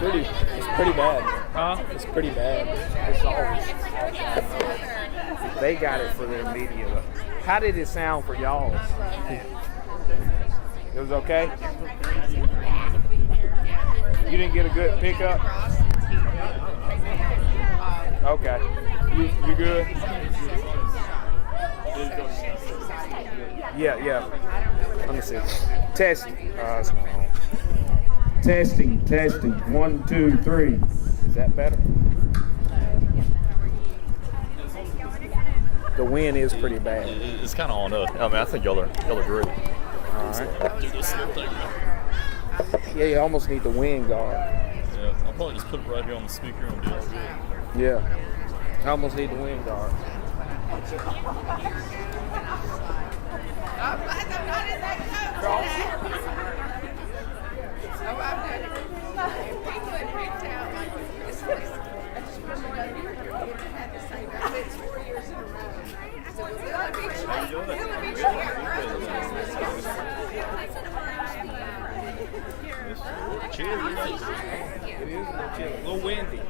It's pretty bad. Huh? It's pretty bad. It's always. They got it for their media. How did it sound for y'all? It was okay? You didn't get a good pickup? Okay. You good? Yeah. Let me see. Testing. Testing. 1, 2, 3. Is that better? The wind is pretty bad. It's kind of on us. I mean, I think y'all are great. All right. Do this little thing. Yeah, you almost need the wind guard. Yeah, I'll probably just put it right here on the speaker and do it. Yeah. I almost need the wind guard. Cheers. It is a little windy.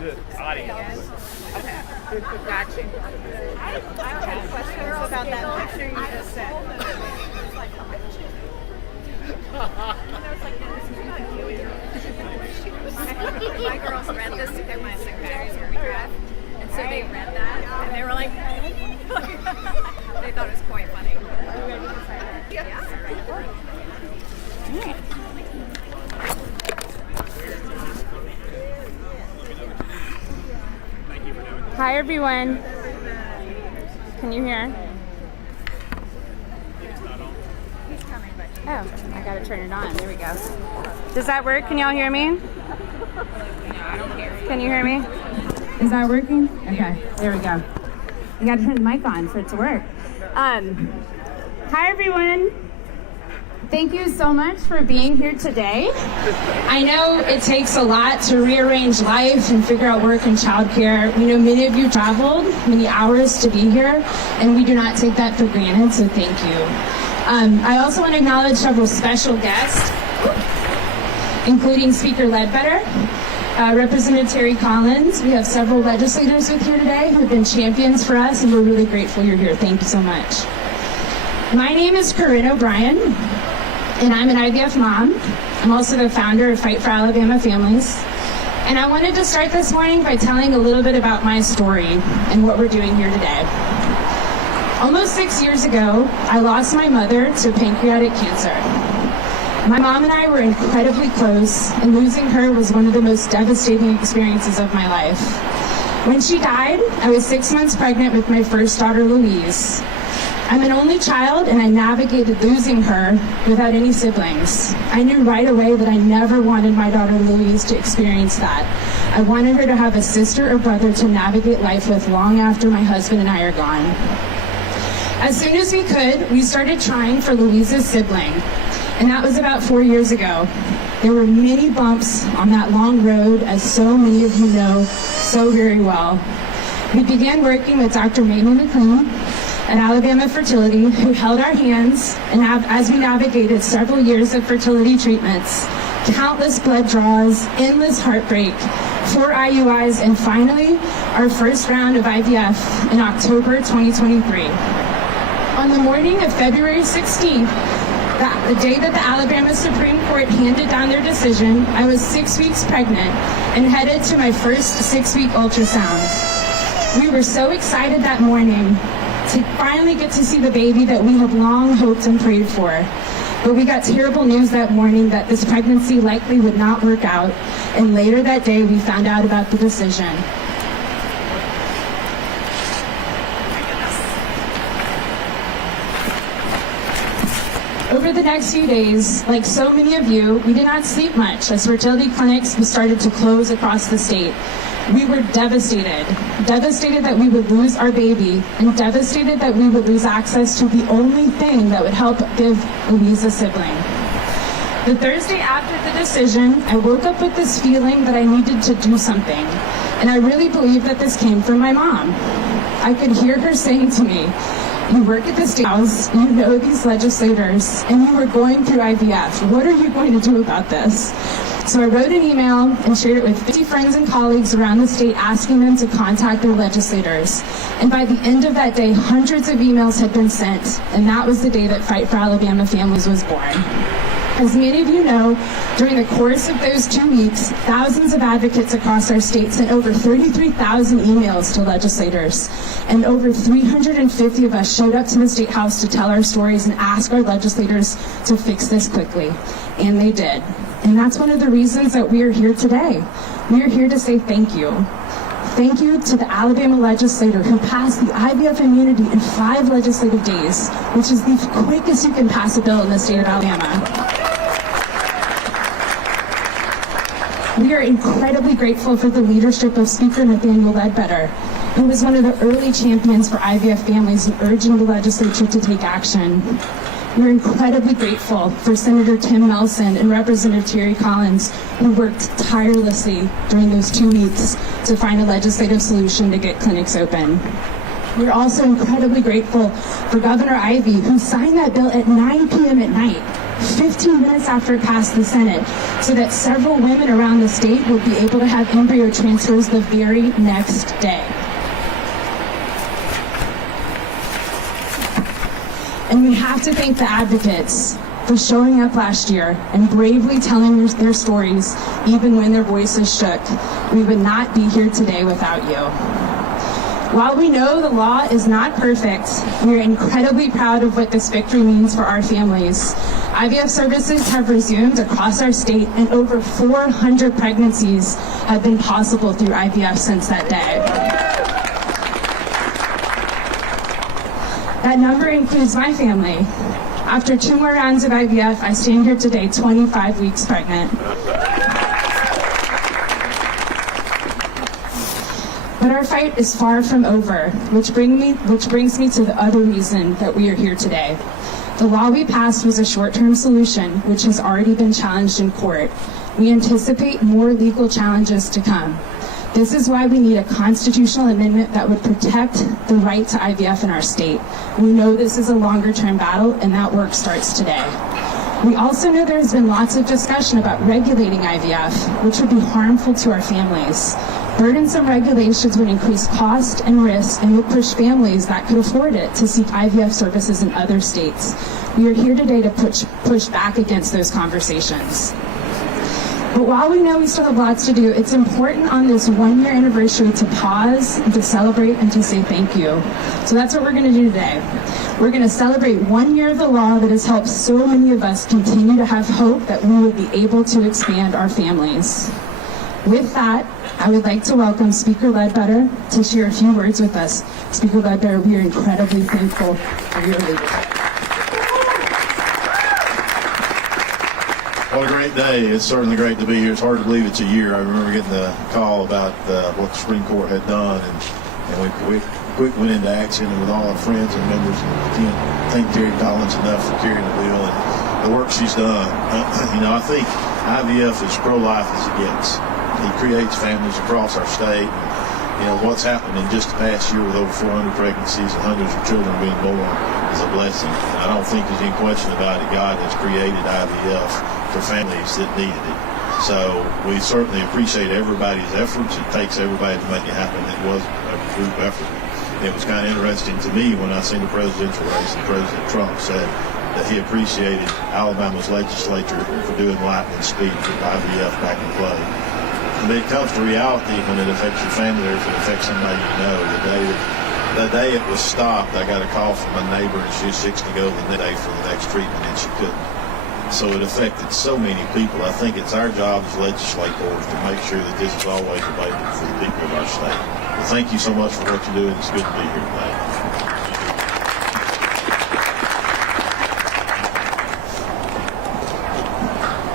Good audience. Got you. I have questions about that picture you just sent. My girls read this to get my secretary's autograph, and so they read that, and they were like, they thought it was quite funny. Are you ready to sign it? Yeah. Hi everyone. Can you hear? Oh, I gotta turn it on. There we go. Does that work? Can y'all hear me? Can you hear me? Is that working? Okay, there we go. You gotta turn the mic on for it to work. Hi everyone. Thank you so much for being here today. I know it takes a lot to rearrange life and figure out work and childcare. We know many of you traveled many hours to be here, and we do not take that for granted, so thank you. I also want to acknowledge several special guests, including Speaker Ledbetter, Representative Terry Collins. We have several legislators with here today who have been champions for us, and we're really grateful you're here. Thank you so much. My name is Corinne O'Brien, and I'm an IVF mom. I'm also the founder of Fight for Alabama Families. And I wanted to start this morning by telling a little bit about my story and what we're doing here today. Almost 6 years ago, I lost my mother to pancreatic cancer. My mom and I were incredibly close, and losing her was one of the most devastating experiences of my life. When she died, I was 6 months pregnant with my first daughter, Louise. I'm an only child, and I navigated losing her without any siblings. I knew right away that I never wanted my daughter Louise to experience that. I wanted her to have a sister or brother to navigate life with long after my husband and I are gone. As soon as we could, we started trying for Louise's sibling, and that was about 4 years ago. There were many bumps on that long road, as so many of you know so very well. We began working with Dr. Mabel McLean, at Alabama Fertility who held our hands and as we navigated several years of fertility treatments, countless blood draws, endless heartbreak, 4 IUIs, and finally, our first round of IVF in October 2023. On the morning of February 16th, the day that the Alabama Supreme Court handed down their decision, I was 6 weeks pregnant and headed to my first 6-week ultrasound. We were so excited that morning to finally get to see the baby that we had long hoped and prayed for. But we got terrible news that morning that this pregnancy likely would not work out, and later that day we found out about the decision. Over the next few days, like so many of you, we did not sleep much as fertility clinics started to close across the state. We were devastated that we would lose our baby, and devastated that we would lose access to the only thing that would help give Louise a sibling. The Thursday after the decision, I woke up with this feeling that I needed to do something, and I really believe that this came from my mom. I could hear her saying to me, "You work at the Statehouse, you know these legislators, and you are going through IVF. What are you going to do about this?" So I wrote an email and shared it with 50 friends and colleagues around the state, asking them to contact their legislators. And by the end of that day, hundreds of emails had been sent, and that was the day that Fight for Alabama Families was born. As many of you know, during the course of those 2 weeks, thousands of advocates across our state sent over 33,000 emails to legislators, and over 350 of us showed up to the State House to tell our stories and ask our legislators to fix this quickly, and they did. And that's one of the reasons that we are here today. We are here to say thank you. Thank you to the Alabama legislator who passed the IVF immunity in 5 legislative days, which is the quickest you can pass a bill in the state of Alabama. We are incredibly grateful for the leadership of Speaker Nathaniel Ledbetter, who was one of the early champions for IVF families and urging the legislature to take action. We're incredibly grateful for Senator Tim Nelson and Representative Terry Collins, who worked tirelessly during those 2 weeks to find a legislative solution to get clinics open. We're also incredibly grateful for Governor Ivey, who signed that bill at 9 p.m. at night, 15 minutes after it passed the Senate, so that several women around the state would be able to have embryo transfers the very next day. And we have to thank the advocates for showing up last year and bravely telling their stories, even when their voices shook. We would not be here today without you. While we know the law is not perfect, we are incredibly proud of what this victory means for our families. IVF services have resumed across our state, and over 400 pregnancies have been possible through IVF since that day. That number includes my family. After 2 more rounds of IVF, I stand here today 25 weeks pregnant. But our fight is far from over, which brings me to the other reason that we are here today. The law we passed was a short-term solution, which has already been challenged in court. We anticipate more legal challenges to come. This is why we need a constitutional amendment that would protect the right to IVF in our state. We know this is a longer-term battle, and that work starts today. We also know there has been lots of discussion about regulating IVF, which would be harmful to our families. Burdensome regulations would increase cost and risk and would push families that could afford it to seek IVF services in other states. We are here today to push back against those conversations. But while we know we still have lots to do, it's important on this 1-year anniversary to pause and to celebrate and to say thank you. So that's what we're going to do today. We're going to celebrate 1 year of the law that has helped so many of us continue to have hope that we will be able to expand our families. With that, I would like to welcome Speaker Ledbetter to share a few words with us. Speaker Ledbetter, we are incredibly thankful for your leadership. What a great day. It's certainly great to be here. It's hard to believe it's a year. I remember getting the call about what the Supreme Court had done, and we quick went into action, and with all our friends and members, and can't thank Terry Collins enough for carrying the bill and the work she's done. I think IVF is pro-life as it gets. It creates families across our state. you know, what's happened in just the past year with over 400 pregnancies and hundreds of children being born is a blessing. And I don't think there's any question about it. God has created IVF for families that needed it. So we certainly appreciate everybody's efforts. It takes everybody to make it happen. It was a group effort. It was kind of interesting to me when I seen the presidential race and President Trump said that he appreciated Alabama's legislature for doing lightning speed with IVF back in play. But it comes to reality when it affects your family or if it affects somebody you know. The day it was stopped, I got a call from a neighbor and she was 6 to go the day for the next treatment and she couldn't. So it affected so many people. I think it's our job as legislators to make sure that this is always available for the people of our state. Well, thank you so much for what you're doing. It's good to be here today.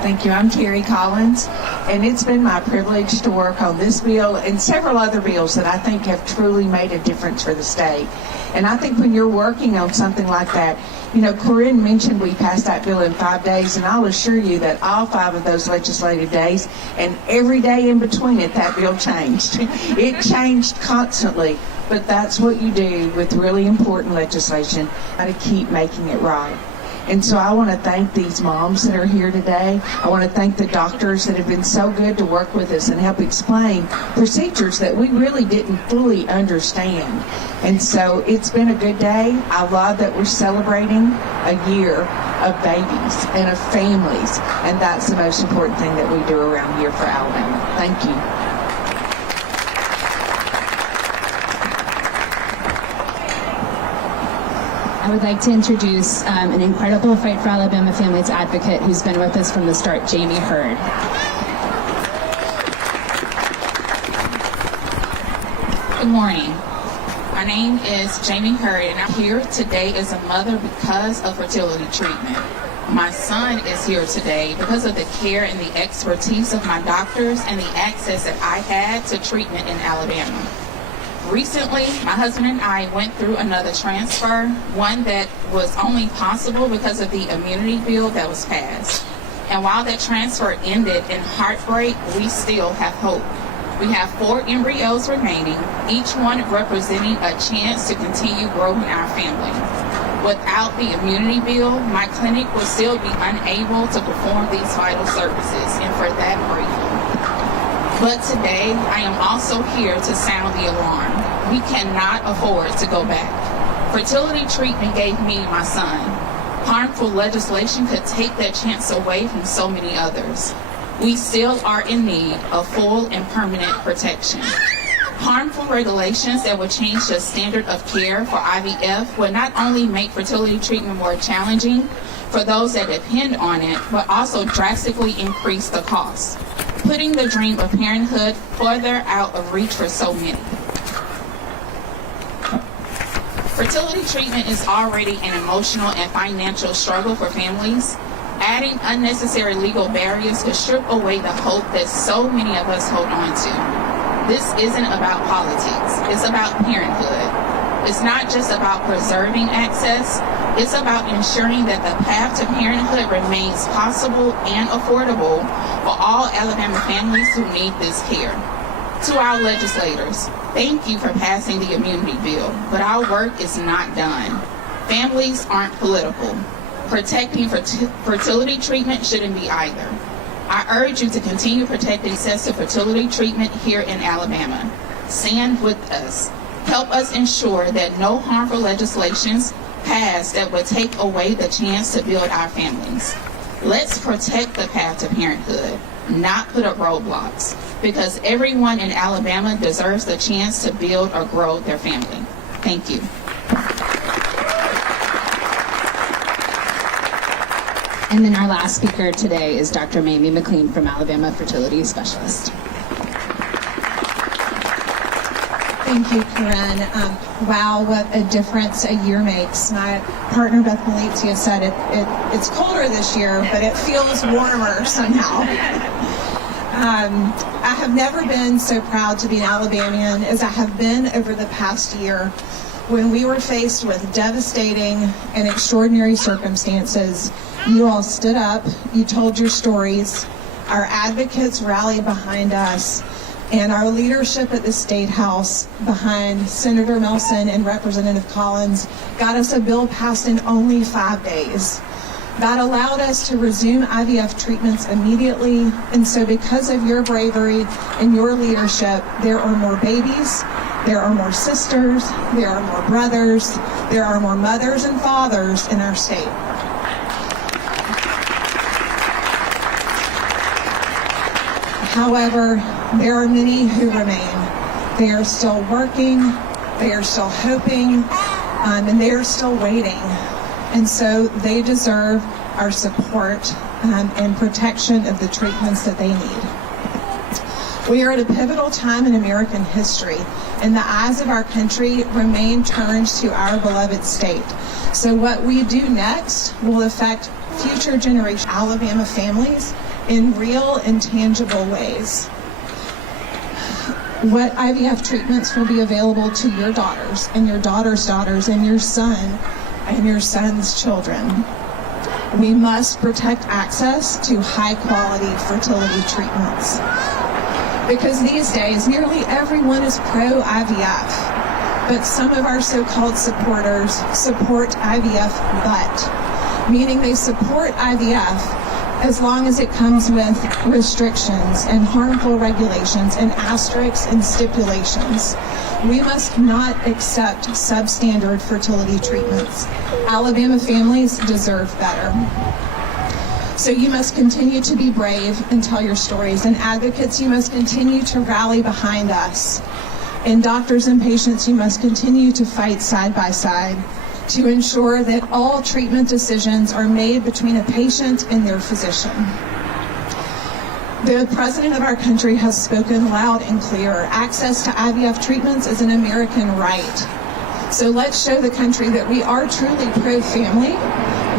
Thank you. I'm Terry Collins, and it's been my privilege to work on this bill and several other bills that I think have truly made a difference for the state. And I think when you're working on something like that, you know, Corinne mentioned we passed that bill in 5 days, and I'll assure you that all 5 of those legislative days and every day in between it, that bill changed. It changed constantly, but that's what you do with really important legislation, to keep making it right. And so I want to thank these moms that are here today. I want to thank the doctors that have been so good to work with us and help explain procedures that we really didn't fully understand. And so it's been a good day. I love that we're celebrating a year of babies and of families, and that's the most important thing that we do around here for Alabama. Thank you. I would like to introduce an incredible Fight for Alabama Families advocate who's been with us from the start, Jamie Hurd. Good morning. My name is Jamie Hurd, and I'm here today as a mother because of fertility treatment. My son is here today because of the care and the expertise of my doctors and the access that I had to treatment in Alabama. Recently, my husband and I went through another transfer, one that was only possible because of the immunity bill that was passed. And while that transfer ended in heartbreak, we still have hope. We have 4 embryos remaining, each one representing a chance to continue growing our family. Without the immunity bill, my clinic would still be unable to perform these vital services, and for that I'm grateful. But today, I am also here to sound the alarm. We cannot afford to go back. Fertility treatment gave me my son. Harmful legislation could take that chance away from so many others. We still are in need of full and permanent protection. Harmful regulations that would change the standard of care for IVF would not only make fertility treatment more challenging for those that depend on it, but also drastically increase the cost, putting the dream of parenthood further out of reach for so many. Fertility treatment is already an emotional and financial struggle for families. Adding unnecessary legal barriers could strip away the hope that so many of us hold on to. This isn't about politics, it's about parenthood. It's not just about preserving access, it's about ensuring that the path to parenthood remains possible and affordable for all Alabama families who need this care. To our legislators, thank you for passing the immunity bill, but our work is not done. Families aren't political. Protecting fertility treatment shouldn't be either. I urge you to continue protecting access to fertility treatment here in Alabama. Stand with us. Help us ensure that no harmful legislations pass that would take away the chance to build our families. Let's protect the path to parenthood, not put up roadblocks, because everyone in Alabama deserves the chance to build or grow their family. Thank you. And then our last speaker today is Dr. Mamie McLean from Alabama Fertility Specialist. Thank you, Corinne. Wow, what a difference a year makes. My partner Beth Malizia said it's colder this year, but it feels warmer somehow. I have never been so proud to be an Alabamian as I have been over the past year. When we were faced with devastating and extraordinary circumstances, you all stood up, you told your stories, our advocates rallied behind us, And our leadership at the Statehouse behind Senator Melson and Representative Collins got us a bill passed in only 5 days. That allowed us to resume IVF treatments immediately, and so because of your bravery and your leadership, there are more babies, there are more sisters, there are more brothers, there are more mothers and fathers in our state. However, there are many who remain. They are still working, they are still hoping, and they are still waiting. And so they deserve our support and protection of the treatments that they need. We are at a pivotal time in American history, and the eyes of our country remain turned to our beloved state. So what we do next will affect future generations, Alabama families, in real and tangible ways. What IVF treatments will be available to your daughters and your daughter's daughters and your son and your son's children. We must protect access to high-quality fertility treatments. Because these days, nearly everyone is pro-IVF, but some of our so-called supporters support IVF but, meaning they support IVF as long as it comes with restrictions and harmful regulations and asterisks and stipulations. We must not accept substandard fertility treatments. Alabama families deserve better. So you must continue to be brave and tell your stories. And advocates, you must continue to rally behind us. And doctors and patients, you must continue to fight side by side to ensure that all treatment decisions are made between a patient and their physician. The President of our country has spoken loud and clear. Access to IVF treatments is an American right. So let's show the country that we are truly pro-family.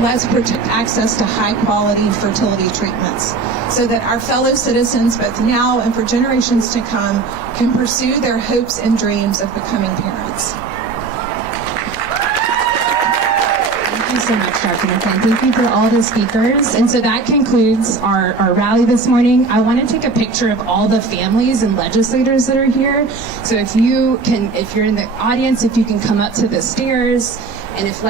Let's protect access to high-quality fertility treatments so that our fellow citizens, both now and for generations to come, can pursue their hopes and dreams of becoming parents. Thank you so much, Dr. McClain. Thank you for all the speakers. And so that concludes our rally this morning. I want to take a picture of all the families and legislators that are here. So if you're in the audience, if you can come up to the stairs, and if